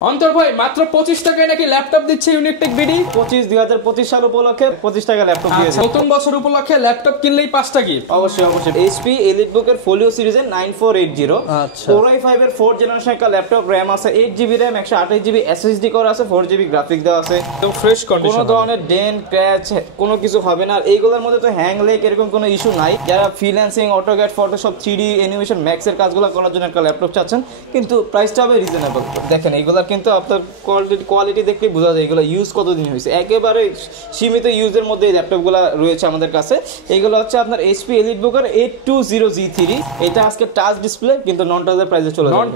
অন্তর ভাই মাত্র 25 টাকায় নাকি ল্যাপটপ দিচ্ছে ইউনিকটেক বিডি 2025 সাল উপলক্ষে 25 টাকা ল্যাপটপ দিয়েছে। নতুন বছর উপলক্ষে ল্যাপটপ কিনলেই 5টা গিফট। অবশ্যই HP এলিটবুক এর ফোলিও সিরিজের 9480 Core i5 এর 4th জেনারেশন একটা ল্যাপটপ, RAM আছে 8GB RAM, 128GB SSD করা আছে, 4GB গ্রাফিক্স দেওয়া আছে। তো ফ্রেশ কন্ডিশন, কোনো ধরনের ডেন্ট ক্র্যাচ কোনো কিছু হবে না। আর এইগুলোর মধ্যে তো হ্যাং লেগ এরকম কোনো ইস্যু নাই। যারা freelancing, AutoCAD, Photoshop, 3D animation, max এর কাজগুলো করার জন্য একটা ল্যাপটপ চাচ্ছেন, কিন্তু প্রাইসটা হবে রিজনেবল। দেখেন এইগুলা কিন্তু আপনার কোয়ালিটি দেখলে বোঝা যায় এগুলো ইউজ কতদিন হয়েছে। একেবারে সীমিত ইউজের মধ্যে এই ল্যাপটপগুলো রয়েছে আমাদের কাছে। এইগুলো হচ্ছে আপনার HP এলিটবুকের 820G3। এটা আজকে টাচ ডিসপ্লে, কিন্তু নন টাচের প্রাইসে চলে যাবে। নন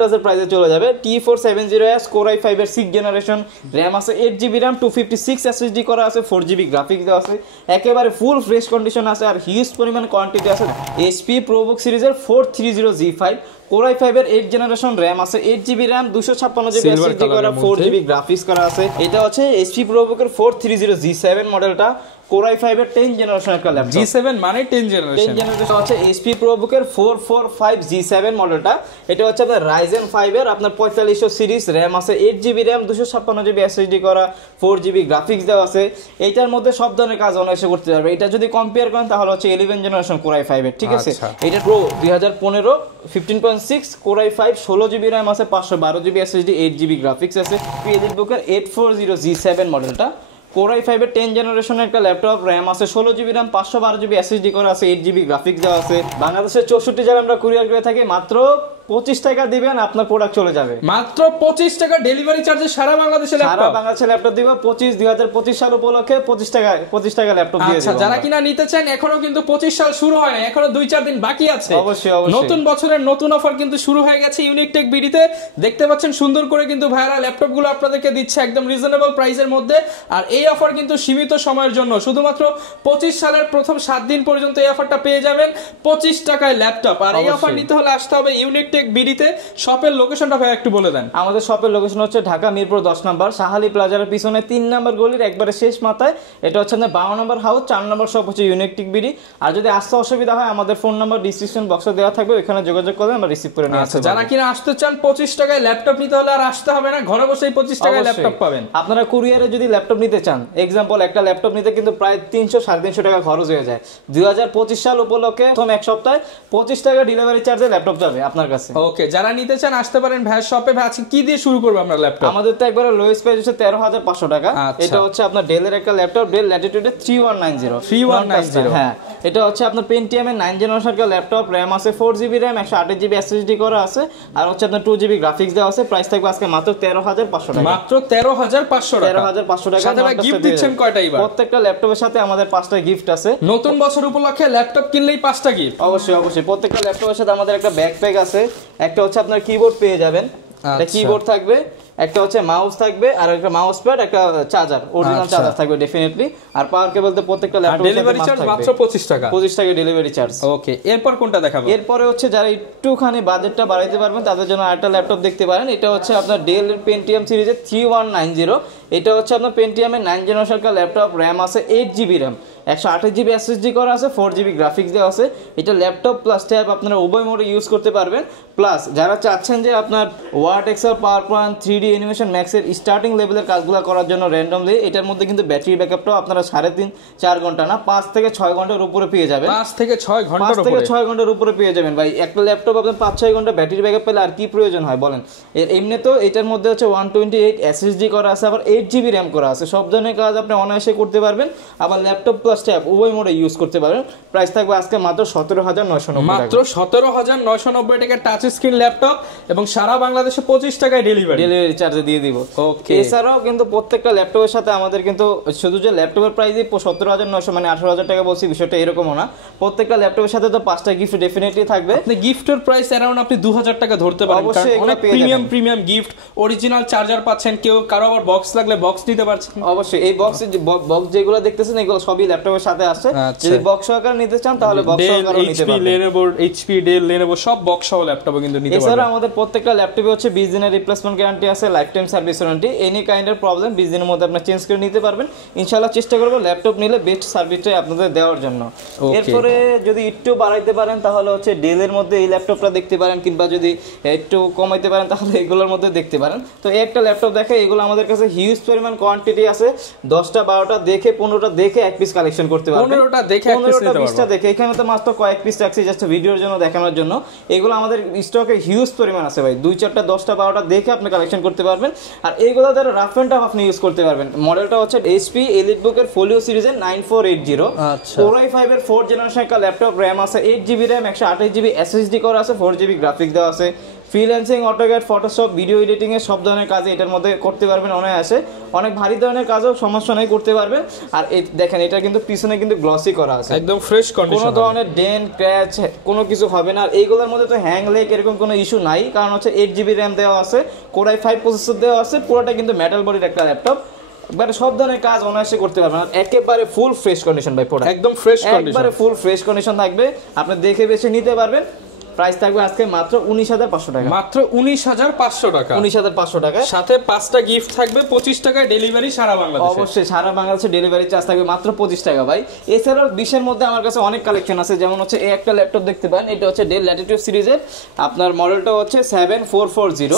টাচের প্রাইসে চলে যাবে। T470S Core i5 এর 6th জেনারেশন, RAM আছে 8GB RAM, 256 SSD করা আছে, 4GB গ্রাফিক্স দেওয়া আছে, একেবারে ফুল ফ্রেশ কন্ডিশন আছে, আর হিউজ পরিমাণ কোয়ান্টিটি আছে। HP ProBook সিরিজের 430G5 Core i5 এর 8th জেনারেশন, RAM আছে 8GB RAM, 256GB SSD করা, 4GB গ্রাফিক্স করা আছে। এটা হচ্ছে HP ProBook এর 430G7 মডেলটা, Core i5 এর 10th জেনারেশন একটা ল্যাপটপ। G7 মানে 10 জেনারেশন হচ্ছে HP ProBook এর 445G7 মডেলটা। এটা হচ্ছে আপনার Ryzen 5 এর আপনার 4500 সিরিজ, RAM আছে 8GB RAM, 256GB SSD করা, 4GB গ্রাফিক্স দেওয়া আছে। এইটার মধ্যে সব ধরনের কাজ অনায়াসে করতে পারবে। এটা যদি কম্পেয়ার করেন তাহলে হচ্ছে 11th জেনারেশন Core i5 এর, ঠিক আছে। এটা Pro 2015 15.6 Core i5, 16GB RAM আছে, 512GB SSD, 8GB গ্রাফিক্স আছে। এলিটবুক এর 840G7 মডেলটা, Core i5 এর 10th জেনারেশনের একটা ল্যাপটপ, RAM আছে 16GB RAM, 512GB SSD করা আছে, 8GB গ্রাফিক্স দেওয়া আছে। বাংলাদেশের 64 জেলা আমরা কুরিয়ার করে থাকি। মাত্র 25 টাকা দিবেন, আপনার প্রোডাক্ট চলে যাবে। মাত্র 25 টাকা ডেলিভারি চার্জে সারা বাংলাদেশে ল্যাপটপ। সারা বাংলাদেশে ল্যাপটপ দিব 2025 সাল উপলক্ষে 25 টাকা ল্যাপটপ দিয়ে দিব। আচ্ছা, যারা কিনা নিতে চান, এখনো কিন্তু 25 সাল শুরু হয় না, এখনো 2-4 দিন বাকি আছে। অবশ্যই নতুন বছরের নতুন অফার কিন্তু শুরু হয়ে গেছে ইউনিকটেক বিডিতে। দেখতে পাচ্ছেন সুন্দর করে কিন্তু ভাইরা ল্যাপটপগুলো আপনাদেরকে দিচ্ছে একদম রিজনেবল প্রাইসের মধ্যে। আর এই অফার কিন্তু সীমিত সময়ের জন্য, শুধুমাত্র 25 সালের প্রথম 7 দিন পর্যন্ত এই অফারটা পেয়ে যাবেন 25 টাকায় ল্যাপটপ। আর এই অফার নিতে হলে আসতে হবে ইউনিকটেক বিডিতে। শপের লোকেশনটা ভাই একটু বলে দেন। আমাদের শপের লোকেশন হচ্ছে ঢাকা মিরপুর 10 নম্বর, শাহালি প্লাজার পিছনে 3 নম্বর গলির একবারে শেষ মাথায়। এটা হচ্ছে 52 নম্বর হাউস, 4 নম্বর শপ হচ্ছে ইউনিকটেক বিডি। আর যদি আসতে অসুবিধা হয়, আমাদের ফোন নাম্বার ডিসক্রিপশন বক্সে দেওয়া থাকবে, ওখানে যোগাযোগ করলে আমরা রিসিভ করে নিয়ে আসতে। যারা কিনা আসতে চান 25 টাকায় ল্যাপটপ নিতে হলে আর আসতে হবে না, ঘরে বসেই 25 টাকায় ল্যাপটপ পাবেন। আপনারা কুরিয়ারে যদি ল্যাপটপ নিতে চান, এক্সাম্পল একটা ল্যাপটপ নিতে কিন্তু প্রায় 300-350 টাকা খরচ হয়ে যায়। 2025 সাল উপলক্ষে প্রথম এক সপ্তাহে 25 টাকা ডেলিভারি চার্জে ল্যাপটপ যাবে আপনার কাছে। ওকে, যারা নিতে চান আসতে পারেন ভাই শপে। ভাই আজকে কি দিয়ে শুরু করব আমরা ল্যাপটপ? আমাদের তো একবারে লোয়েস্ট প্রাইস হচ্ছে 13,500 টাকা। এটা হচ্ছে আপনার ডেলের একটা ল্যাপটপ, ডেল ল্যাটিটিউড 3190। হ্যাঁ, এটা হচ্ছে আপনার পেন্টিয়াম এর 9th জেনারেশন একটা ল্যাপটপ, RAM আছে 4GB RAM, 128GB SSD করা আছে, আর হচ্ছে আপনার 2GB গ্রাফিক্স দেওয়া আছে। প্রাইস থাকবে আজকে মাত্র 13,500 টাকা। মাত্র 13,500 টাকা। 13,500 টাকা। সাথে ভাই গিফট দিচ্ছেন কয়টা এবার? প্রত্যেকটা ল্যাপটপের সাথে আমাদের 5টা গিফট আছে। নতুন বছর উপলক্ষে ল্যাপটপ কিনলেই 5টা গিফট। অবশ্যই প্রত্যেকটা ল্যাপটপের সাথে আমাদের একটা ব্যাকপ্যাক আছে। একটা হচ্ছে আপনার কিবোর্ড পেয়ে যাবেন, একটা কিবোর্ড থাকবে, একটা হচ্ছে মাউস থাকবে, আর একটা মাউস প্যাড, একটা চার্জার, অরিজিনাল চার্জার থাকবে ডেফিনেটলি। আর পাওয়ার কেবল তো প্রত্যেকটা ল্যাপটপের ডেলিভারি চার্জ মাত্র 25 টাকা। 25 টাকা ডেলিভারি চার্জ। ওকে, এরপর কোনটা দেখাবো? এরপরে হচ্ছে যারা একটুখানি বাজেটটা বাড়াইতে পারবেন তাদের জন্য আরেকটা ল্যাপটপ দেখতে পারেন। এটা হচ্ছে আপনার ডেল পেন্টিয়াম সিরিজের 3190। এটা হচ্ছে আপনার পেন্টিয়ামের 9th জেনারেশন একটা ল্যাপটপ, RAM আছে 8GB RAM, 128GB SSD করা আছে, 4GB গ্রাফিক্স দেওয়া আছে। এটা ল্যাপটপ প্লাস ট্যাব আপনারা উভয় মোডে ইউজ করতে পারবেন। প্লাস যারা চাচ্ছেন যে আপনার Word, Excel, PowerPoint, 3D animation, ম্যাক্সের স্টার্টিং লেভেলের কাজগুলো করার জন্য র্যান্ডমলি, এটার মধ্যে কিন্তু ব্যাটারি ব্যাকআপটাও আপনারা 3.5-4 ঘন্টা না, 5 থেকে 6 ঘন্টার উপরে পেয়ে যাবেন। 5 থেকে 6 ঘন্টার উপরে পেয়ে যাবেন ভাই। একটা ল্যাপটপ আপনার 5-6 ঘন্টা ব্যাটারি ব্যাকআপ পেলে আর কি প্রয়োজন হয় বলেন? এমনি তো এটার মধ্যে হচ্ছে 128 SSD করা আছে, আবার 8GB RAM করা আছে। সব ধরনের কাজ আপনি অনায়াসে করতে পারবেন। আবার ল্যাপটপ প্লাস ট্যাব উভয় মোডে ইউজ করতে পারবেন। প্রাইস থাকবে আজকে মাত্র 17,990 টাকা। মাত্র 17,990 টাকা টাচ স্ক্রিন ল্যাপটপ, এবং সারা বাংলাদেশে 25 টাকায় ডেলিভারি চার্জে দিয়ে দিব। ওকে, এছাড়াও কিন্তু প্রত্যেকটা ল্যাপটপের সাথে আমাদের কিন্তু শুধু যে ল্যাপটপের প্রাইসই 17,900 মানে 18,000 টাকা বলছি, বিষয়টা এরকমও না। প্রত্যেকটা ল্যাপটপের সাথে তো 5টা গিফট ডেফিনেটলি থাকবে। আপনি গিফটের প্রাইস অ্যারাউন্ড আপনি 2,000 টাকা ধরতে পারেন। অনেক প্রিমিয়াম গিফট, অরিজিনাল চার্জার পাচ্ছেন। কারো আবার বক্স লাগবে থাকলে বক্স নিতে পারছেন। অবশ্যই এই বক্স যেগুলো দেখতেছেন এগুলো সবই ল্যাপটপের সাথে আসছে। যদি বক্স সহকারে নিতে চান তাহলে বক্স সহকারে নিতে পারবেন। HP ডেল লেনোভো সব বক্স সহ ল্যাপটপে কিন্তু নিতে পারবেন। এছাড়া আমাদের প্রত্যেকটা ল্যাপটপে হচ্ছে 20 দিনের রিপ্লেসমেন্ট গ্যারান্টি আছে, life time service warranty. Any কাইন্ডের প্রবলেম 20 দিনের মধ্যে আপনি চেঞ্জ করে নিতে পারবেন। ইনশাআল্লাহ চেষ্টা করব ল্যাপটপ নিলে বেস্ট সার্ভিসটাই আপনাদের দেওয়ার জন্য। এরপরে যদি একটু বাড়াইতে পারেন তাহলে হচ্ছে ডেলের মধ্যে এই ল্যাপটপটা দেখতে পারেন, কিংবা যদি একটু কমাইতে পারেন তাহলে এগুলোর মধ্যে দেখতে পারেন। তো এই একটা ল্যাপটপ দেখে এগুলো আমাদের কাছে হিউজ পরিমাণ কোয়ান্টিটি আছে। 10টা 12টা দেখে 15টা দেখে এক পিস কালেকশন করতে পারবেন। 15টা দেখে 20টা দেখে এখানে তো মাত্র কয়েক পিস রাখছি জাস্ট ভিডিওর জন্য দেখানোর জন্য। এগুলো আমাদের স্টকে হিউজ পরিমাণ আছে ভাই। 2 4টা 10টা 12টা দেখে আপনি কালেকশন করতে পারবেন। আর এইগুলো দ্বারা রাফ এন্ড টাফ আপনি ইউজ করতে পারবেন। মডেলটা হচ্ছে HP EliteBook এর ফোলিও সিরিজের 9480। Core i5 এর 4th জেনারেশন একটা ল্যাপটপ, RAM আছে 8GB RAM, 128GB SSD করা আছে, 4GB গ্রাফিক্স দেওয়া আছে। Freelancing, AutoCAD, Photoshop, video editing এর সব ধরনের কাজ এটার মধ্যে করতে পারবেন অনায়াসে। অনেক ভারী ধরনের কাজও সমস্যা নেই, করতে পারবেন। আর এই দেখেন এটা কিন্তু পিছনে কিন্তু গ্লসি করা আছে, একদম ফ্রেশ কন্ডিশন, কোনো ধরনের ডেন্ট ক্র্যাচ কোনো কিছু হবে না। আর এইগুলোর মধ্যে তো হ্যাং লেগ এরকম কোনো ইস্যু নাই, কারণ হচ্ছে 8GB RAM দেওয়া আছে, Core i5 প্রসেসর দেওয়া আছে। পুরোটা কিন্তু মেটাল বডির একটা ল্যাপটপ, একবারে সব ধরনের কাজ অনায়াসে করতে পারবেন। আর একেবারে ফুল ফ্রেশ কন্ডিশন ভাই, প্রোডাক্ট একদম ফ্রেশ কন্ডিশন, একবারে ফুল ফ্রেশ কন্ডিশন থাকবে। আপনি দেখে বেছে নিতে পারবেন। প্রাইস থাকবে আজকে মাত্র 19,500 টাকা, মাত্র 19,500 টাকা, 19,500 টাকা। সাথে 5টা গিফট থাকবে, 25 টাকায় ডেলিভারি সারা বাংলাদেশে। অবশ্যই সারা বাংলাদেশে ডেলিভারি চার্জ থাকবে মাত্র 25 টাকা ভাই। এছাড়াও 20-এর মধ্যে আমার কাছে অনেক কালেকশন আছে, যেমন হচ্ছে এই একটা ল্যাপটপ দেখতে পারেন, এটা হচ্ছে ডেল ল্যাটিটিউড সিরিজের, আপনার মডেলটা হচ্ছে 7440।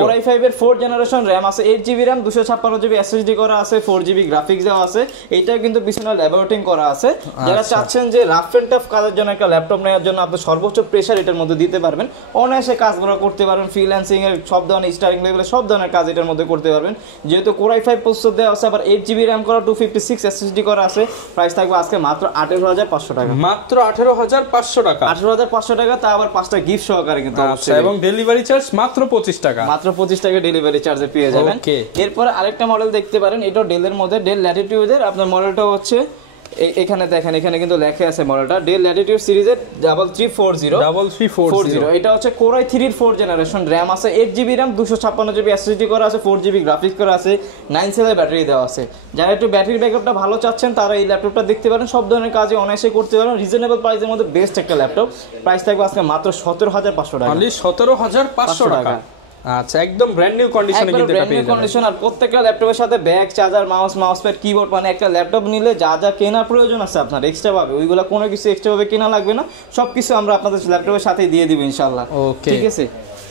Core i5 এর 4th জেনারেশন, RAM আছে 8GB RAM, 256GB SSD করা আছে, 4GB গ্রাফিক্স দেওয়া আছে। এইটা কিন্তু পিছনে ল্যাবোরেটিং করা আছে। যারা চাচ্ছেন যে রাফ এন্ড টাফ কাজের জন্য একটা ল্যাপটপ নেওয়ার জন্য আপনি সর্বোচ্চ প্রেসার এটার মধ্যে দিতে পারবেন, অনায়াসে কাজগুলো করতে পারবেন। ফ্রিল্যান্সিং এর সব ধরনের স্টারিং লেভেলে সব ধরনের কাজ এটার মধ্যে করতে পারবেন। যেহেতু Core i5 প্রসেসর দেওয়া আছে, আবার 8GB RAM করা, 256 SSD করা আছে। প্রাইস থাকবে আজকে মাত্র 18,500 টাকা, মাত্র 18,500 টাকা, 18,500 টাকা। তা আবার 5টা গিফট সহকারে কিন্তু অবশ্যই, এবং ডেলিভারি চার্জ মাত্র 25 টাকা, মাত্র 25 টাকা ডেলিভারি চার্জে পেয়ে যাবেন। এরপর আরেকটা মডেল দেখতে পারেন, এটা ডেলের মধ্যে, ডেল ল্যাটিটিউডের। আপনার মডেলটা হচ্ছে এখানে দেখেন, এখানে কিন্তু লেখা আছে মডেলটা ডেল ল্যাটিটিউড সিরিজের 3340। এটা হচ্ছে Core i3 এর 4th জেনারেশন, RAM আছে 8GB RAM, 256GB SSD করা আছে, 4GB গ্রাফিক্স করা আছে, 9 সেলের ব্যাটারি দেওয়া আছে। যারা একটু ব্যাটারি ব্যাকআপটা ভালো চাচ্ছেন তারা এই ল্যাপটপটা দেখতে পারেন। সব ধরনের কাজে অনায়াসে করতে পারেন, রিজনেবল প্রাইসের মধ্যে বেস্ট একটা ল্যাপটপ। প্রাইস থাকবে আজকে মাত্র 17,500 টাকা, 17,500 টাকা। আচ্ছা, একদম ব্র্যান্ড নিউ কন্ডিশনে কিন্তু এটা পেয়ে যাবেন। আর প্রত্যেকটা ল্যাপটপের সাথে bag, charger, mouse pad, keyboard, মানে একটা ল্যাপটপ নিলে যা যা কেনার প্রয়োজন আছে আপনার এক্সট্রা ভাবে, ওইগুলো কোনো কিছু এক্সট্রা ভাবে কেনা লাগবে না, সবকিছু আমরা আপনাদের ল্যাপটপের সাথেই দিয়ে দিব ইনশাআল্লাহ। ঠিক আছে।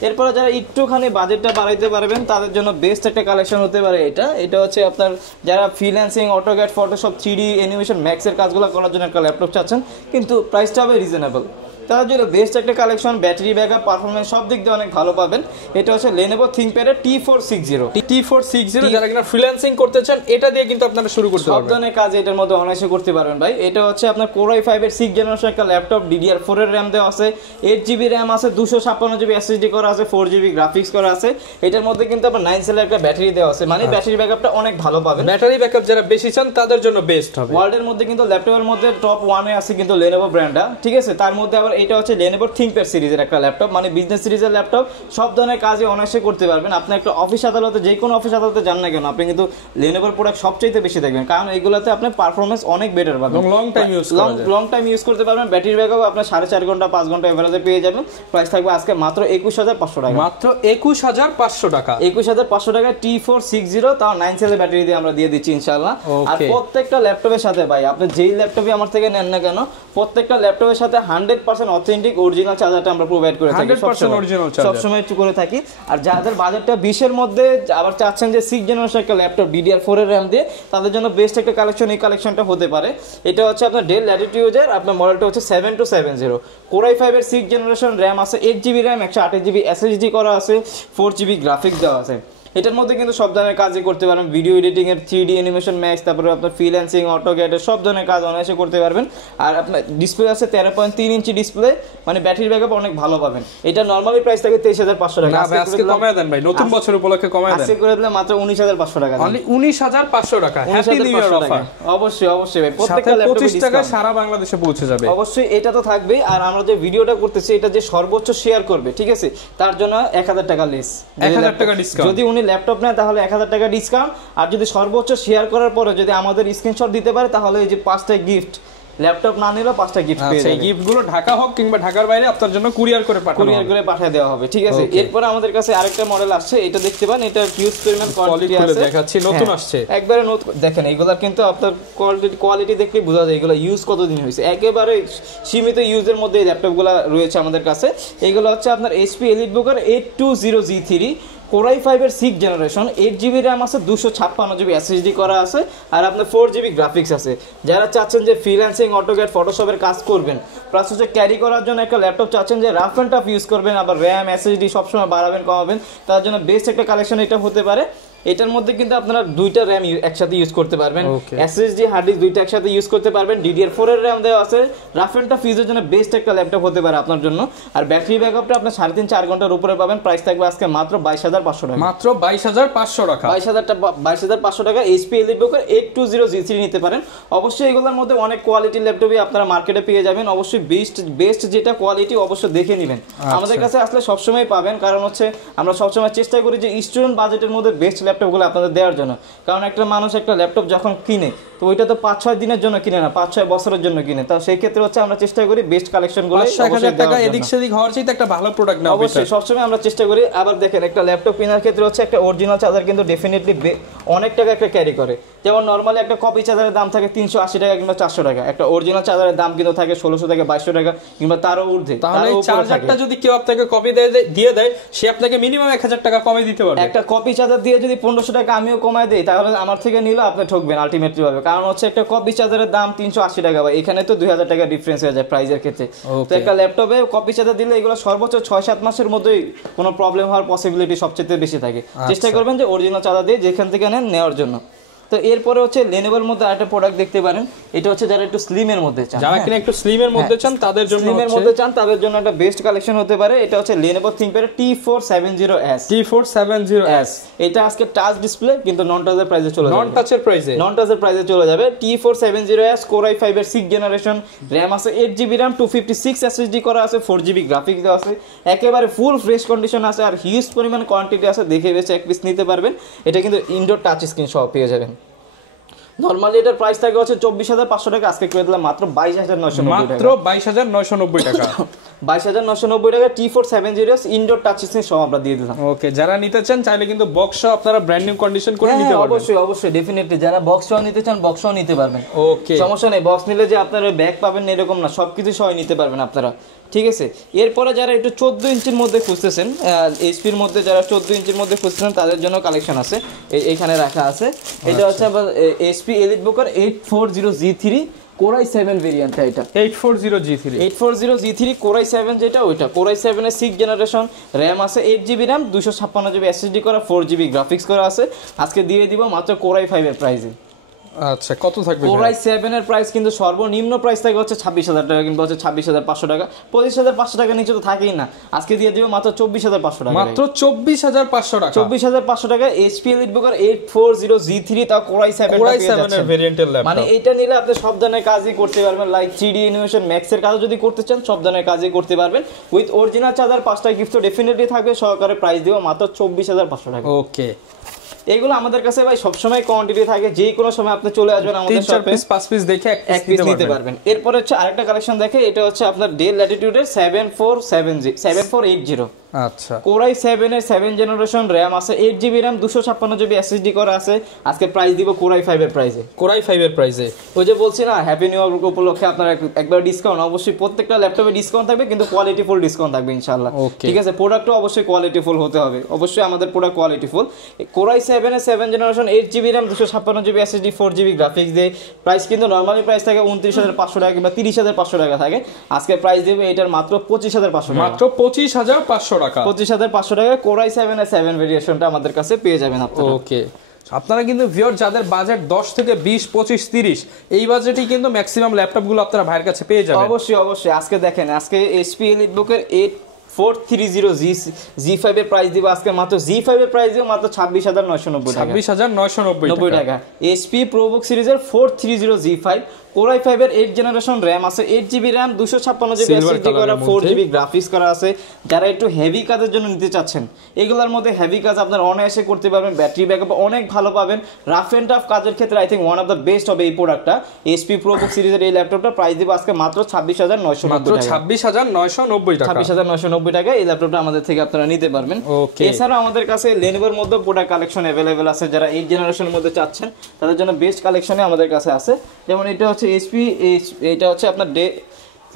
এরপরে যারা একটুখানি বাজেটটা বাড়াইতে পারবেন তাদের জন্য বেস্ট একটা কালেকশন হতে পারে এটা হচ্ছে আপনার যারা freelancing, AutoCAD, Photoshop, 3D animation, ম্যাক্সের কাজগুলো করার জন্য একটা ল্যাপটপ চাচ্ছেন, কিন্তু প্রাইসটা হবে রিজনেবল, তার জন্য বেস্ট একটা কালেকশন। ব্যাটারি ব্যাকআপ, পারফরম্যান্স সব দিক দিয়ে অনেক ভালো পাবেন। এটা হচ্ছে Lenovo ThinkPad এর T460। যারা কিনা ফ্রিল্যান্সিং করতে চান এটা দিয়ে কিন্তু আপনারা শুরু করতে পারবেন, সব ধরনের কাজ এটার মধ্যে অনায়াসে করতে পারবেন ভাই। এটা হচ্ছে আপনার Core i5 এর 6th জেনারেশন একটা ল্যাপটপ, DDR4 এর RAM দেওয়া আছে, 8GB RAM আছে, 256GB SSD করা আছে, 4GB গ্রাফিক্স করা আছে। এটার মধ্যে কিন্তু আপনার 9 সেলের একটা ব্যাটারি দেওয়া আছে, মানে ব্যাটারি ব্যাকআপটা অনেক ভালো পাবেন। ব্যাটারি ব্যাকআপ যারা বেশি চান তাদের জন্য বেস্ট হবে। ওয়ার্ল্ডের মধ্যে কিন্তু ল্যাপটপের মধ্যে টপ 1-এ আছে কিন্তু Lenovo ব্র্যান্ডটা, ঠিক আছে। তার মধ্যে আবার এটা হচ্ছে Lenovo ThinkPad সিরিজের একটা ল্যাপটপ, মানে বিজনেস সিরিজের ল্যাপটপ, সব ধরনের কাজে অনায়াসে করতে পারবেন। আপনি একটা অফিস আদালতে, যে কোনো অফিস আদালতে যান না কেন, আপনি কিন্তু Lenovoর প্রোডাক্ট সবচেয়ে বেশি দেখবেন, কারণ এইগুলোতে আপনি পারফরম্যান্স অনেক বেটার পাবেন, লং টাইম ইউজ করতে পারবেন। ব্যাটারি ব্যাকআপ আপনার 4.5 ঘন্টা 5 ঘন্টা এভারেজে পেয়ে যাবেন। প্রাইস থাকবে আজকে মাত্র 21,500 টাকা, মাত্র 21,500 টাকা, 21,500 টাকা। T460, তাও 9 সেলের ব্যাটারি দিয়ে আমরা দিয়ে দিচ্ছি ইনশাআল্লাহ। আর প্রত্যেকটা ল্যাপটপের সাথে ভাই, আপনি যেই ল্যাপটপই আমার থেকে নেন না কেন, প্রত্যেকটা ল্যাপটপের সাথে 100% অথেন্টিক অরিজিনাল চার্জারটা আমরা প্রোভাইড করে থাকি, সবসময় করে থাকি। আর যাদের বাজেটটা 20-এর মধ্যে আবার চাচ্ছেন যে 6th জেনারেশন একটা ল্যাপটপ DDR4 এর RAM দিয়ে, তাদের জন্য বেস্ট একটা কালেকশন এই কালেকশনটা হতে পারে। এটা হচ্ছে আপনার ডেল ল্যাটিটিউডের, আপনার মডেলটা হচ্ছে 7270। Core i5 এর 6th জেনারেশন, RAM আছে 8GB RAM, 128GB SSD করা আছে, 4GB গ্রাফিক্স দেওয়া আছে। এটার মধ্যে কিন্তু সব ধরনের কাজই করতে পারবেন, ভিডিও এডিটিং এর, 3D অ্যানিমেশন, ম্যাক্স, তারপরে আপনার ফ্রিল্যান্সিং, অটোক্যাড সব ধরনের কাজ অনায়াসে করতে পারবেন। আর আপনার ডিসপ্লে আছে 13.3 ইঞ্চি ডিসপ্লে, মানে ব্যাটারি ব্যাকআপ অনেক ভালো পাবেন। এটা নরমালি প্রাইস থাকে 23,500 টাকা, আজকে কমায় দেন ভাই, নতুন বছর উপলক্ষে কমায় দেন, আজকে করে দিলে মাত্র 19,500 টাকা, অনলি 19,500 টাকা। Happy new year offer. অবশ্যই ভাই, প্রত্যেকটা ল্যাপটপে 25 টাকা সারা বাংলাদেশে পৌঁছে যাবে, অবশ্যই এটা তো থাকবেই। আর আমরা যে ভিডিওটা করতেছি এটা যে সর্বোচ্চ শেয়ার করবে, ঠিক আছে, তার জন্য 1,000 টাকা লেস, 1,000 টাকা ডিসকাউন্ট। যদি উনি ল্যাপটপ নেয় তাহলে 1000 টাকা ডিসকাউন্ট, আর যদি সর্বোচ্চ শেয়ার করার পরে যদি আমাদের স্ক্রিনশট দিতে পারে তাহলে এই যে 5টা গিফট, ল্যাপটপ না নিলেও 5টা গিফট পেয়ে যাবে। এই গিফটগুলো ঢাকা হোক কিংবা ঢাকার বাইরে আপনার জন্য কুরিয়ার করে পাঠিয়ে দেওয়া হবে, ঠিক আছে। এরপর আমাদের কাছে আরেকটা মডেল আসছে, এটা দেখতে পান, এটা হিউজ পরিমাণ কোয়ালিটি আছে, দেখাচ্ছি নতুন আসছে একবারে নতুন। দেখেন এইগুলা কিন্তু আপনার কোয়ালিটি দেখলে বোঝা যায় এগুলো ইউজ কতদিন হয়েছে, একেবারে সীমিত ইউজের মধ্যে এই ল্যাপটপগুলো রয়েছে আমাদের কাছে। এগুলো হচ্ছে আপনার HP EliteBooker 820G3 Core i5-এর 6th generation, 8GB RAM আছে, 256GB SSD করা আছে, আর আপনার 4GB গ্রাফিক্স আছে। যারা চাচ্ছেন যে ফ্রিল্যান্সিং, অটোক্যাড, ফটোশপের কাজ করবেন, প্লাস হচ্ছে ক্যারি করার জন্য একটা ল্যাপটপ চাচ্ছেন যে রাফ অ্যান্ড টাফ ইউজ করবেন, আবার র্যাম SSD সবসময় বাড়াবেন কমাবেন, তার জন্য বেস্ট একটা কালেকশন এটা হতে পারে। এটার মধ্যে কিন্তু আপনারা 2টা র্যাম একসাথে ইউজ করতে পারবেন, SSD হার্ড ডিস্ক 2টা একসাথে ইউজ করতে পারবেন, DDR4 এর র্যাম দেওয়া আছে। রাফ এন্ড টাফ ইউজের জন্য বেস্ট একটা ল্যাপটপ হতে পারে আপনার জন্য। আর ব্যাটারি ব্যাকআপটা আপনি 3.5-4 ঘন্টার উপরে পাবেন। প্রাইস থাকবে আজকে মাত্র 22,500 টাকা, মাত্র 22,500 টাকা, 22,500 টাকা। HP EliteBooker 820G3 নিতে পারেন। অবশ্যই এগুলোর মধ্যে অনেক কোয়ালিটির ল্যাপটপই আপনারা মার্কেটে পেয়ে যাবেন। অবশ্যই বেস্ট যেটা কোয়ালিটি অবশ্যই দেখে নেবেন। আমাদের কাছে আসলে সবসময় পাবেন, কারণ হচ্ছে আমরা সবসময় চেষ্টা করি যে স্টুডেন্ট বাজেটের মধ্যে বেস্ট ল্যাপটপগুলো আপনাদের দেওয়ার জন্য। কারণ একটা মানুষ একটা ল্যাপটপ যখন কিনে তো ওইটা তো 5-6 দিনের জন্য কিনে না, 5-6 বছরের জন্য কিনে। তো সেই ক্ষেত্রে হচ্ছে আমরা চেষ্টা করি বেস্ট কালেকশনগুলো 5,000 টাকা এদিক সেদিক হওয়ার চাইতে একটা ভালো প্রোডাক্ট নাও, অবশ্যই সবসময় আমরা চেষ্টা করি। আবার দেখেন একটা ল্যাপটপ কেনার ক্ষেত্রে হচ্ছে একটা অরিজিনাল চার্জার কিন্তু ডেফিনেটলি অনেক টাকা একটা ক্যারি করে। যেমন নর্মালি একটা কপি চার্জারের দাম থাকে 380 টাকা কিংবা 400 টাকা, একটা অরিজিনাল চার্জারের দাম কিন্তু থাকে 1600 থেকে 2200 টাকা কিংবা তারও ঊর্ধ্বে। তাহলে এই চার্জারটা যদি কেউ আপনাকে কপি দিয়ে দেয়, সে আপনাকে মিনিমাম 1000 টাকা কমে দিতে পারবে। একটা কপি চার্জার দিয়ে যদি 1500 টাকা আমিও কমায় দেই তাহলে আমার থেকে নিলেও আপনি ঠকবেন আলটিমেটলি ভাবে। কারণ হচ্ছে একটা কপি চার্জারের দাম 380 টাকা, বা এখানে তো 2000 টাকা ডিফারেন্স হয়ে যায় প্রাইসের ক্ষেত্রে। তো একটা ল্যাপটপে কপি চার্জার দিলে এগুলো সর্বোচ্চ 6-7 মাসের মধ্যেই কোনো প্রবলেম হওয়ার পসিবিলিটি সবচেয়ে বেশি থাকে। চেষ্টা করবেন যে অরিজিনাল চার্জার দিয়ে যেখান থেকে নেওয়ার জন্য। তো এরপরে হচ্ছে লেনোভোর মধ্যে আরেকটা প্রোডাক্ট দেখতে পারেন, এটা হচ্ছে যারা একটু স্লিমের মধ্যে চান, যারা কিনা একটু স্লিমের মধ্যে চান তাদের জন্য একটা বেস্ট কালেকশন হতে পারে। এটা হচ্ছে Lenovo ThinkPad T470S। এটা আজকে টাচ ডিসপ্লে কিন্তু নন টাচের প্রাইসে চলে যাবে, নন টাচের প্রাইসে চলে যাবে। T470S Core i5-এর 6th generation, RAM আছে 8GB র্যাম, 256 SSD করা আছে, 4GB গ্রাফিক্স দেওয়া আছে, একেবারে ফুল ফ্রেশ কন্ডিশন আছে, আর হিউজ পরিমাণ কোয়ান্টিটি আছে, দেখে বেছে এক পিস নিতে পারবেন। এটা কিন্তু ইনডোর টাচ স্ক্রিন সহ পেয়ে যাবেন। নরমালি এটার প্রাইস থাকে হচ্ছে 24,500 টাকা, আজকে করে দিলাম মাত্র 22,990 টাকা, মাত্র 22,990 টাকা, 22,990 টাকা। T470S ইনডোর টাচ স্ক্রিন সহ আমরা দিয়ে দিলাম। ওকে, যারা নিতে চান চাইলে কিন্তু বক্স সহ আপনারা ব্র্যান্ড নিউ কন্ডিশন করে নিতে পারবেন। অবশ্যই ডেফিনেটলি যারা বক্স সহ নিতে চান বক্স সহ নিতে পারবেন। ওকে, সমস্যা নেই, বক্স নিলে যে আপনারা ব্যাগ পাবেন এরকম না, সবকিছু সহ নিতে পারবেন আপনারা, ঠিক আছে। এরপরে যারা একটু 14 ইঞ্চির মধ্যে খুঁজতেছেন, এইচপির মধ্যে যারা 14 ইঞ্চির মধ্যে খুঁজতেছেন তাদের জন্য কালেকশন আছে, এইখানে রাখা আছে। এটা হচ্ছে আবার HP EliteBooker 840G3 Core i7 variant, এটা 840G3 Core i7 যেটা ওইটা Core i7 এর 6th জেনারেশন, র্যাম আছে 8GB র্যাম, 256GB SSD করা, 4GB গ্রাফিক্স করা আছে। আজকে দিয়ে দিব মাত্র Core i5 এর প্রাইসে। আচ্ছা, কত থাকবে? Core i7 এর প্রাইস কিন্তু সর্বনিম্ন প্রাইস থাকে হচ্ছে 26,000 টাকা, কিন্তু হচ্ছে 26,500 টাকা, 25,500 টাকা নিচে তো থাকেই না। আজকে দিয়ে দিব মাত্র 24,500 টাকা, মাত্র 24,500 টাকা, 24,500 টাকা। HP EliteBooker 840G3 তা Core i7 এর ভেরিয়েন্টের ল্যাপটপ, মানে এটা নিলে আপনি সব ধরনের কাজই করতে পারবেন, লাইক 3D অ্যানিমেশন ম্যাক্স এর কাজও যদি করতে চান সব ধরনের কাজই করতে পারবেন। উইথ অরিজিনাল চার্জার 5টা গিফট তো ডেফিনেটলি থাকবে, সহকারে প্রাইস দিব মাত্র 24,500 টাকা। ওকে, এগুলো আমাদের কাছে ভাই সবসময় কোয়ান্টিটি থাকে, যে কোনো সময় আপনি চলে আসবেন আমাদের শপে, 5 পিস দেখে এক পিস নিতে পারবেন। এরপর হচ্ছে আরেকটা কালেকশন দেখে, এটা হচ্ছে আপনার Dell Latitude এর 7480। আচ্ছা, Core i7 এর 7th জেনারেশন, র্যাম আছে 8GB র্যাম, 256GB SSD করা আছে। আজকে প্রাইস দিব Core i5 এর প্রাইসে, ওই যে বলছি না হ্যাপি নিউ ইয়ার উপলক্ষে আপনারা একবার ডিসকাউন্ট, অবশ্যই প্রত্যেকটা ল্যাপটপে ডিসকাউন্ট থাকবে, কিন্তু কোয়ালিটি ফুল ডিসকাউন্ট থাকবে ইনশাআল্লাহ, ঠিক আছে। প্রোডাক্টও অবশ্যই কোয়ালিটি ফুল হতে হবে, অবশ্যই আমাদের product quality full. Core i7 এর 7th generation, 8GB RAM, 256GB SSD, 4GB graphics দিয়ে প্রাইস কিন্তু নরমালি প্রাইস থাকে 29,500 টাকা কিংবা 30,500 টাকা থাকে। আজকে প্রাইস দেবে এটার মাত্র 25,500 টাকা, মাত্র 25,500 টাকা, 25,500 টাকা। Core i7 এর 7 ভেরিয়েশনটা আমাদের কাছে পেয়ে যাবেন আপনারা। ওকে, আপনারা কিন্তু ভিউয়ার যাদের বাজেট 10 থেকে 20, 25, 30 এই বাজেটেই কিন্তু ম্যাক্সিমাম ল্যাপটপগুলো আপনারা ভাইয়ের কাছে পেয়ে যাবেন। অবশ্যই আজকে দেখেন, আজকে HP EliteBooker 840G5 এর প্রাইস দিব আজকে মাত্র, G5 এর প্রাইস দিব মাত্র 26,990 টাকা, 26,990 টাকা। HP ProBook সিরিজের 430G5 Core i5 এর 8 জেনারেশন RAM আছে, 8GB RAM, 256GB SSD করা, 4GB গ্রাফিক্স করা আছে। যারা একটু হেভি কাজের জন্য নিতে চাচ্ছেন, এগুলোর মধ্যে হেভি কাজ আপনার অনায়াসে করতে পারবেন, ব্যাটারি ব্যাকআপ অনেক ভালো পাবেন। রাফ এন্ড টাফ কাজের ক্ষেত্রে I think one of the best হবে এই প্রোডাক্টটা। HP ProBook সিরিজের এই ল্যাপটপটা প্রাইস দিব আজকে মাত্র 26,990 মাত্র 26,990 টাকা। 26,990 টাকা এই ল্যাপটপটা আমাদের থেকে আপনারা নিতে পারবেন। এছাড়াও আমাদের কাছে Lenovoর মধ্যে প্রোডাক্ট কালেকশন अवेलेबल আছে। যারা 8 জেনারেশনের মধ্যে চাচ্ছেন তাদের জন্য বেস্ট কালেকশনে আমাদের কাছে আছে। যেমন এটা হচ্ছে এটা হচ্ছে আপনার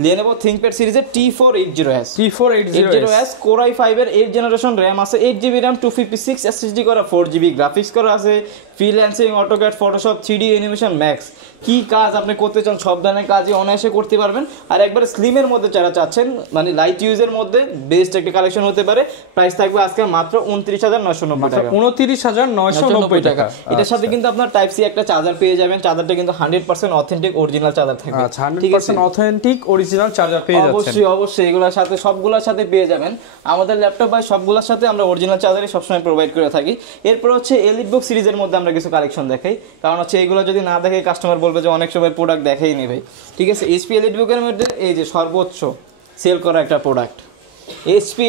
Lenovo ThinkPad সিরিজের T480S Core i5 এর 8 জেনারেশন RAM আছে, 8GB RAM, 256 SSD করা, 4GB গ্রাফিক্স করা আছে, freelancing, AutoCAD, Photoshop, 3D animation, max কি কাজ আপনি করতে চান সব ধরনের কাজই অনায়াসে করতে পারবেন। আর একবার স্লিমের মধ্যে যারা চাচ্ছেন মানে লাইট ইউজের মধ্যে বেস্ট একটা কালেকশন হতে পারে। প্রাইস থাকবে আজকে মাত্র 29,990 টাকা। 29,990 টাকা। এটার সাথে কিন্তু আপনার টাইপ সি একটা চার্জার পেয়ে যাবেন। চার্জারটা কিন্তু 100% অথেন্টিক অরিজিনাল চার্জার থাকবে। আচ্ছা 100% অথেন্টিক অরিজিনাল চার্জার পেয়ে যাচ্ছেন। অবশ্যই এগুলোর সাথে সবগুলোর সাথে পেয়ে যাবেন। আমাদের ল্যাপটপ বাই সবগুলোর সাথে আমরা অরিজিনাল চার্জারই সবসময় প্রোভাইড করে থাকি। এরপর হচ্ছে EliteBook সিরিজের মধ্যে আমরা কিছু কালেকশন দেখাই, কারণ হচ্ছে এগুলো যদি না দেখে কাস্টমার বলবে যে অনেক সময় প্রোডাক্ট দেখাই নি ভাই। ঠিক আছে, HP EliteBook এর মধ্যে এই যে সর্বোচ্চ সেল করা একটা প্রোডাক্ট HP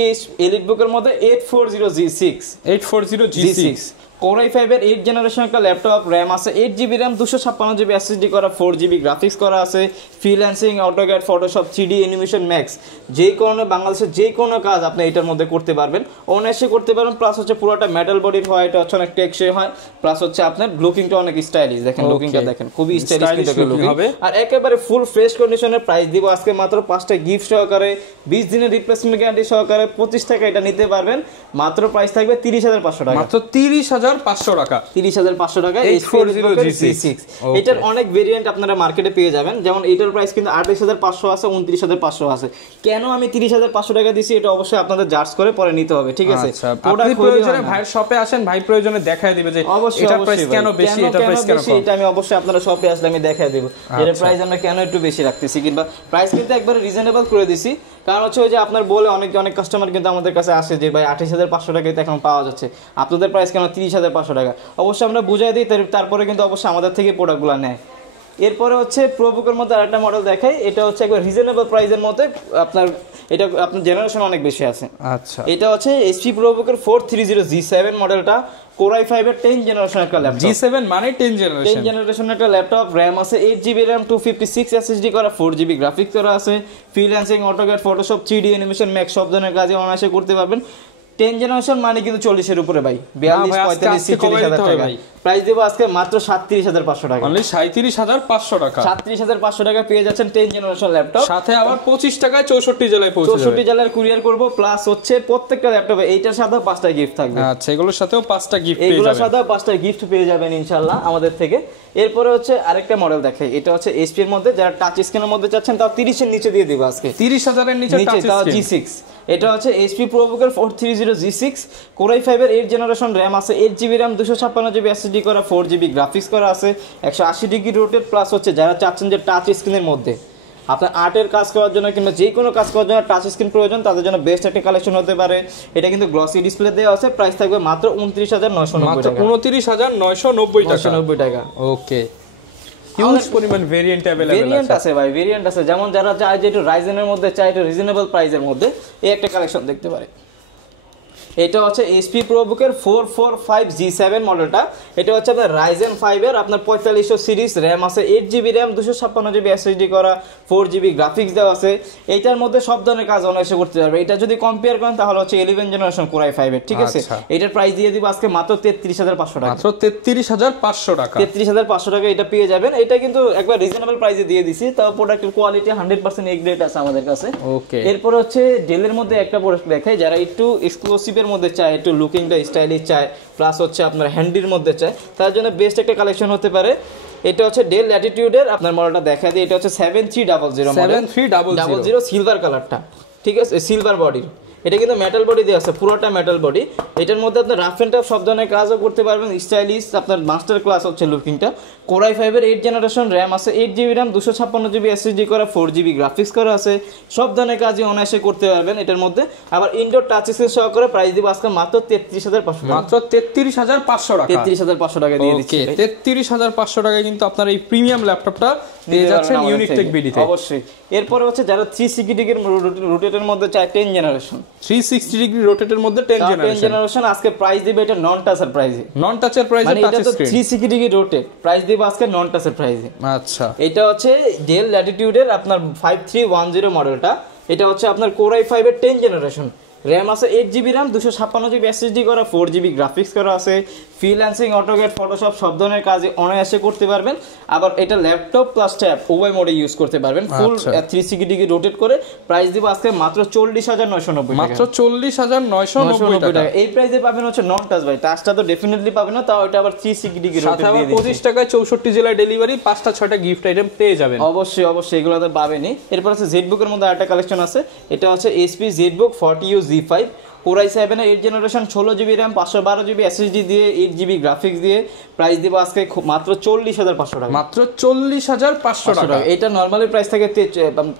EliteBook এর মধ্যে 840G6 Core i5 এর 8 জেনারেশন একটা ল্যাপটপ, RAM আছে 8GB RAM, 256GB SSD করা, 4GB গ্রাফিক্স করা আছে, freelancing, AutoCAD, Photoshop, 3D animation, max যে কোনো বাংলাদেশের যে কোনো কাজ আপনি এটার মধ্যে করতে পারবেন, অনায়াসে করতে পারবেন। প্লাস হচ্ছে পুরোটা মেটাল বডির হয়, এটা হচ্ছে অনেক টেকসই হয়। প্লাস হচ্ছে আপনার লুকিংটা অনেক স্টাইলিশ, দেখেন লুকিংটা দেখেন খুবই স্টাইলিশ লুকিং হবে। আর একেবারে ফুল ফ্রেশ কন্ডিশনের প্রাইস দিব আজকে মাত্র 5টা গিফট সহকারে, 20 দিনের রিপ্লেসমেন্ট গ্যারান্টি সহকারে 25 টাকা এটা নিতে পারবেন। মাত্র প্রাইস থাকবে 30,500 টাকা। মাত্র 30,500 টাকা। 30,500 টাকা। 840G6 এটার অনেক ভেরিয়েন্ট আপনারা মার্কেটে পেয়ে যাবেন। যেমন এটার প্রাইস কিন্তু 28,500 আছে, 29,500 আছে। কেন আমি 30,500 টাকা দিছি এটা অবশ্যই আপনাদের জাজ করে পরে নিতে হবে। ঠিক আছে, আপনি প্রয়োজনে ভাইয়ের শপে আসেন, ভাই প্রয়োজনে দেখায় দিবে যে এটার প্রাইস কেন বেশি, এটার প্রাইস কেন কম। এটা আমি অবশ্যই আপনারা শপে আসলে আমি দেখায় দেব এর প্রাইস আমরা কেন একটু বেশি রাখতেছি, কিংবা প্রাইস কিন্তু একবারে রিজনেবল করে দিছি। কারণ হচ্ছে ওই যে আপনার বলে অনেক কাস্টমার কিন্তু আমাদের কাছে আসে যে ভাই 28,500 টাকায় তো এখন পাওয়া যাচ্ছে, আপনাদের প্রাইস কেন 30,500 টাকা। অবশ্যই আমরা বুঝাই দিই, তারপরে কিন্তু অবশ্যই আমাদের থেকে প্রোডাক্টগুলো নেয়। এরপরে হচ্ছে প্রোবুকের মধ্যে আরেকটা মডেল দেখাই, এটা হচ্ছে একবার রিজনেবল প্রাইসের মধ্যে, আপনার এটা আপনার জেনারেশন অনেক বেশি আছে। আচ্ছা, এটা হচ্ছে HP ProBook 430G7 মডেলটা, Core i5 এর 10 জেনারেশন একটা ল্যাপটপ। G7 মানে 10 জেনারেশন একটা ল্যাপটপ, RAM আছে 8GB RAM, 256 SSD করা, 4GB গ্রাফিক্স করা আছে, freelancing, AutoCAD, Photoshop, 3D animation, max সব ধরনের কাজে অনায়াসে করতে পারবেন। 10 জেনারেশন মানে কিন্তু 40 এর উপরে ভাই, 42, 45, 46,000 টাকা। প্রাইস দেব আজকে মাত্র 37,500 টাকা। অনলি 37,500 টাকা। 37,500 টাকা পেয়ে যাচ্ছেন 10 জেনারেশন ল্যাপটপ, সাথে আবার 25 টাকায় 64 জেলায় পৌঁছে যাবে। 64 জেলার কুরিয়ার করব। প্লাস হচ্ছে প্রত্যেকটা ল্যাপটপে এইটার সাথে 5টা গিফট থাকবে। আচ্ছা, এগুলোর সাথেও 5টা গিফট পেয়ে যাবেন। এগুলোর সাথে 5টা গিফট পেয়ে যাবেন ইনশাআল্লাহ আমাদের থেকে। এরপরে হচ্ছে আরেকটা মডেল দেখাই, এটা হচ্ছে HP এর মধ্যে, যারা টাচ স্ক্রিনের মধ্যে চাচ্ছেন তাও 30 এর নিচে দিয়ে দিব আজকে। 30,000 এর নিচে টাচ তাও স্ক্রিন। G6 এটা হচ্ছে HP ProBook 430G6 Core i5 এর 8 জেনারেশন, RAM আছে 8GB RAM, 256GB SSD করা, 4GB গ্রাফিক্স করা আছে, 180 ডিগ্রি রোটেট। প্লাস হচ্ছে যারা চাচ্ছেন যে টাচ স্ক্রিনের মধ্যে আপনার আর্টের কাজ করার জন্য কিংবা যে কোনো কাজ করার জন্য টাচ স্ক্রিন প্রয়োজন, তাদের জন্য বেস্ট একটা কালেকশন হতে পারে। এটা কিন্তু গ্লসি ডিসপ্লে দেওয়া আছে। প্রাইস থাকবে মাত্র 29,990 টাকা। 29,990 টাকা। ওকে, হিউজ পরিমাণ ভেরিয়েন্ট अवेलेबल আছে ভাই, ভেরিয়েন্ট আছে। যেমন যারা চায় যে একটু রাইজেনের মধ্যে চায়, একটু রিজনেবল প্রাইসের মধ্যে, এই একটা কালেকশন দেখতে পারে। এটা হচ্ছে HP ProBook 445G7 মডেলটা। এটা হচ্ছে আপনার Ryzen 5 এর আপনার 4500 সিরিজ, RAM আছে 8GB RAM, 256GB SSD করা, 4GB গ্রাফিক্স দেওয়া আছে। এটার মধ্যে সব ধরনের কাজ অনায়াসে করতে পারবে। এটা যদি কম্পেয়ার করেন তাহলে হচ্ছে 11 জেনারেশন Core i5 এর। ঠিক আছে, এটার প্রাইস দিয়ে দিব আজকে মাত্র 33,500 টাকা। মাত্র 33,500 টাকা। 33,500 টাকা এটা পেয়ে যাবেন। এটা কিন্তু একবার রিজনেবল প্রাইসে দিয়ে দিছি, তাও প্রোডাক্টের কোয়ালিটি 100% এ গ্রেড আছে আমাদের কাছে। ওকে, এরপর হচ্ছে ডেলের মধ্যে একটা প্রোডাক্ট দেখাই, যারা একটু এক্সক্লুসিভ মধ্যে চায়, একটু লুকিংটা স্টাইলিশ চায়, প্লাস হচ্ছে আপনার হ্যান্ডির মধ্যে চায়, তার জন্য বেস্ট একটা কালেকশন হতে পারে। এটা হচ্ছে ডেল ল্যাটিটিউডের, আপনার মডেলটা দেখা দিই, এটা হচ্ছে 7300 মডেল, 7300 সিলভার কালারটা। ঠিক আছে, সিলভার বডির এটা কিন্তু মেটাল বডি দিয়ে আছে, পুরোটা মেটাল বডি। এটার মধ্যে আপনি রাফ এন্ড টাফ সব ধরনের কাজও করতে পারবেন, স্টাইলিশ আপনার মাস্টার ক্লাস হচ্ছে লুকিংটা। Core i5 এর 8 জেনারেশন র্যাম আছে, 8GB র্যাম, 256GB SSD করা, 4GB গ্রাফিক্স করা আছে, সব ধরনের কাজই অনায়াসে করতে পারবেন এটার মধ্যে। আবার ইনডোর টাচ স্ক্রিন সহকারে প্রাইস দিব আজকে মাত্র 33,500 টাকা। মাত্র 33,500 টাকা, 33,500 টাকা দিয়ে দিচ্ছি। 33,500 টাকায় কিন্তু আপনার এই প্রিমিয়াম ল্যাপটপটা পেয়ে যাচ্ছেন ইউনিক টেক বিডিতে। অবশ্যই। এরপরে হচ্ছে যারা 360 ডিগ্রি রোটেটের মধ্যে চায় 10 জেনারেশন, 360 ডিগ্রি রোটেটের মধ্যে 10 জেনারেশন আজকে প্রাইস দিবে এটা নন টাচের প্রাইসে। নন টাচের প্রাইসে মানে টাচ এটা তো স্ক্রিন 360 ডিগ্রি রোটেট, প্রাইস দিব আজকে নন টাচের প্রাইসে। আচ্ছা, এটা হচ্ছে ডেল ল্যাটিটিউডের আপনার 5310 মডেলটা। এটা হচ্ছে আপনার Core i5 এর 10 জেনারেশন, র্যাম আছে 8GB র্যাম, 256GB SSD করা, 4GB গ্রাফিক্স করা আছে, ফ্রিল্যান্সিং, অটোক্যাড, ফটোশপ সব ধরনের কাজে অনায়াসে করতে পারবেন। আবার এটা ল্যাপটপ প্লাস ট্যাব উভয় মোডে ইউজ করতে পারবেন, ফুল 360 ডিগ্রি রোটেট করে। প্রাইস দিব আজকে মাত্র 40,990 টাকা, মাত্র 40,990 টাকা। এই প্রাইসে পাবেন হচ্ছে নন টাচ ভাই, টাচটা তো ডেফিনেটলি পাবেন না, তাও এটা আবার 360 ডিগ্রি রোটেট দিয়ে দিচ্ছি। 25 টাকায় 64 জেলায় ডেলিভারি, 5টা 6টা গিফট আইটেম পেয়ে যাবেন। অবশ্যই অবশ্যই, এগুলো তো পাবেনই। এরপর আছে জেডবুকের মধ্যে আরেকটা কালেকশন আছে, এটা হচ্ছে HP ZBook 40U Z5, Core i7 এর 8 generation, 16GB RAM, 512GB SSD দিয়ে, 8GB গ্রাফিক্স দিয়ে। প্রাইস দিব আজকে মাত্র 40,500 টাকা, মাত্র 40,500 টাকা। এটা নরমালি প্রাইস থাকে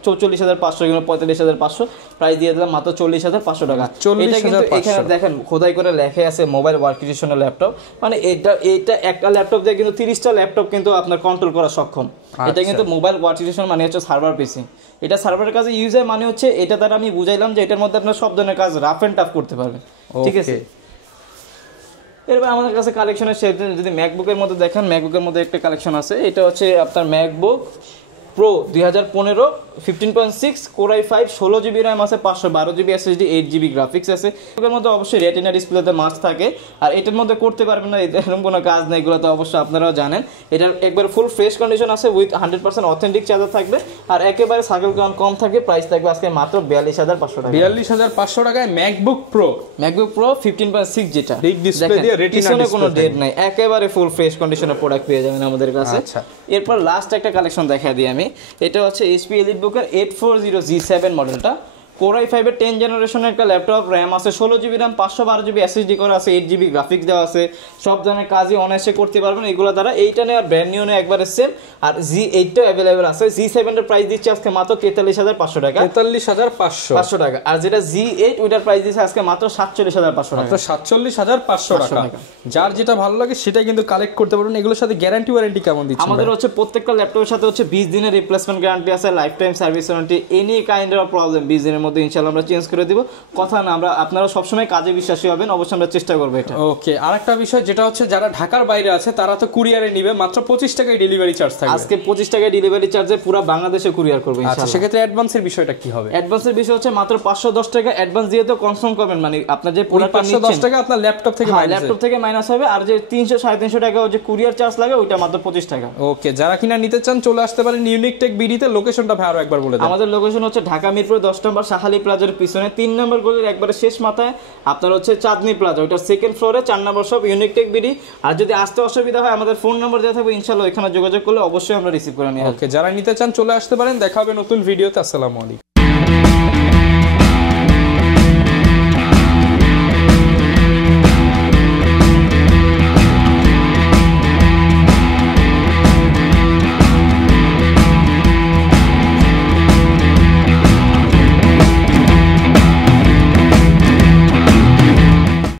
44,500 কিংবা 45,500, প্রাইস দিয়ে দিলাম মাত্র 40,500 টাকা। এটা কিন্তু এখানে দেখেন খোদাই করে লেখা আছে মোবাইল ওয়ার্কস্টেশনের ল্যাপটপ, মানে এটা একটা ল্যাপটপ দিয়ে কিন্তু 30টা ল্যাপটপ কিন্তু আপনার কন্ট্রোল করা সক্ষম। এটা কিন্তু মোবাইল ওয়ার্কস্টেশন মানে হচ্ছে সার্ভার পিসি, এটা সার্ভারের কাজে ইউজ হয়, মানে হচ্ছে এটা দ্বারা আমি বুঝাইলাম যে এটার মধ্যে আপনার সব ধরনের কাজ রাফ এন্ড টাফ করতে পারবেন, ঠিক আছে। এরপর আমাদের কাছে কালেকশনের যদি ম্যাকবুকের মধ্যে দেখেন, ম্যাকবুকের মধ্যে একটা কালেকশন আছে, এটা হচ্ছে আপনার MacBook pro 2015 15.6 Core i5, 16GB RAM আছে, 512GB SSD, 8GB গ্রাফিক্স আছে। এর মধ্যে অবশ্যই রেটিনা ডিসপ্লেতে মাস্ক থাকে, আর এটার মধ্যে করতে পারবেন না এরকম কোনো কাজ নেই, এগুলো তো অবশ্যই আপনারাও জানেন। এটার একবার ফুল ফ্রেশ কন্ডিশন আছে, উইথ 100% অথেন্টিক চার্জার থাকবে, আর একেবারে সাইকেল কাউন্ট কম থাকে। প্রাইস থাকবে আজকে মাত্র 42,500 টাকা, 42,500 টাকায় ম্যাকবুক প্রো 15.6 যেটা বিগ ডিসপ্লে দিয়ে রেটিনা ডিসপ্লে, কোনো ডেট নাই, একেবারে ফুল ফ্রেশ কন্ডিশনের প্রোডাক্ট পেয়ে যাবেন আমাদের কাছে। আচ্ছা, এরপর লাস্ট একটা কালেকশন দেখা দিই আমি, এটা হচ্ছে HP EliteBook-এর 840 G7 মডেলটা। Core i5 এর 10 জেনারেশনের একটা ল্যাপটপ, র্যাম আছে 16GB র্যাম, 512GB SSD করা আছে, 8GB গ্রাফিক্স দেওয়া আছে, সব ধরনের কাজই অনায়াসে করতে পারবেন এগুলো দ্বারা। এইটা নেই আর ব্র্যান্ড নিউ নেই, একবারে সেম। আর G8টা অ্যাভেলেবেল আছে। G7 এর প্রাইস দিচ্ছে আজকে মাত্র 43,500 টাকা, 43,500 টাকা। আর যেটা G8 ওইটার প্রাইস দিচ্ছে আজকে মাত্র 47,500 টাকা, মাত্র 47,500 টাকা। যার যেটা ভালো লাগে সেটাই কিন্তু কালেক্ট করতে পারবেন। এগুলোর সাথে গ্যারান্টি ওয়ারেন্টি কেমন দিচ্ছেন? আমাদের হচ্ছে প্রত্যেকটা ল্যাপটপের সাথে হচ্ছে 20 দিনের রিপ্লেসমেন্ট গ্যারান্টি আছে, life time service warranty, any kind of problem 20 দিনের মধ্যে ইনশাআল্লাহ আমরা চেঞ্জ করে দিব। কথা না, আপনারা সবসময় কাজে বিশ্বাসী হবেন, অবশ্যই আমরা চেষ্টা করবো এটা। ওকে, আরেকটা বিষয় যেটা হচ্ছে যারা ঢাকার বাইরে আছে তারা তো কুরিয়ারে নিবে, মাত্র 25 টাকায় ডেলিভারি চার্জ থাকবে। আজকে 25 টাকায় ডেলিভারি চার্জে পুরো বাংলাদেশে কুরিয়ার করবে ইনশাআল্লাহ। আচ্ছা, সেক্ষেত্রে অ্যাডভান্সের বিষয়টা কি হবে? অ্যাডভান্সের বিষয় হচ্ছে মাত্র 510 টাকা অ্যাডভান্স দিয়ে তো কনফার্ম করবেন, মানে আপনার যে প্রোডাক্টটা নিচ্ছেন 510 টাকা আপনার ল্যাপটপ থেকে মাইনাস হবে, আর যে 300 350 টাকা যে কুরিয়ার চার্জ লাগে ওইটা মাত্র 25 টাকা। ওকে, যারা কিনা নিতে চান চলে আসতে পারেন ইউনিক টেক বিডিতে। লোকেশনটা ভাই আরো একবার বলে দেন। আমাদের লোকেশন হচ্ছে ঢাকা মিরপুর 10 নম্বর শাহালি প্লাজার পিছনে 3 নম্বর গলির একবারে শেষ মাথায় আপনার হচ্ছে চাঁদনি প্লাজা, ওইটা সেকেন্ড ফ্লোরে 4 নম্বর শপ ইউনিক টেক বিডি। আর যদি আসতে অসুবিধা হয় আমাদের ফোন নম্বর দেওয়া থাকবে, ইনশাআল্লাহ এখানে যোগাযোগ করলে অবশ্যই আমরা রিসিভ করে নিয়ে আসবো। ওকে, যারা নিতে চান চলে আসতে পারেন। দেখা হবে নতুন ভিডিওতে। আসসালামু আলাইকুম।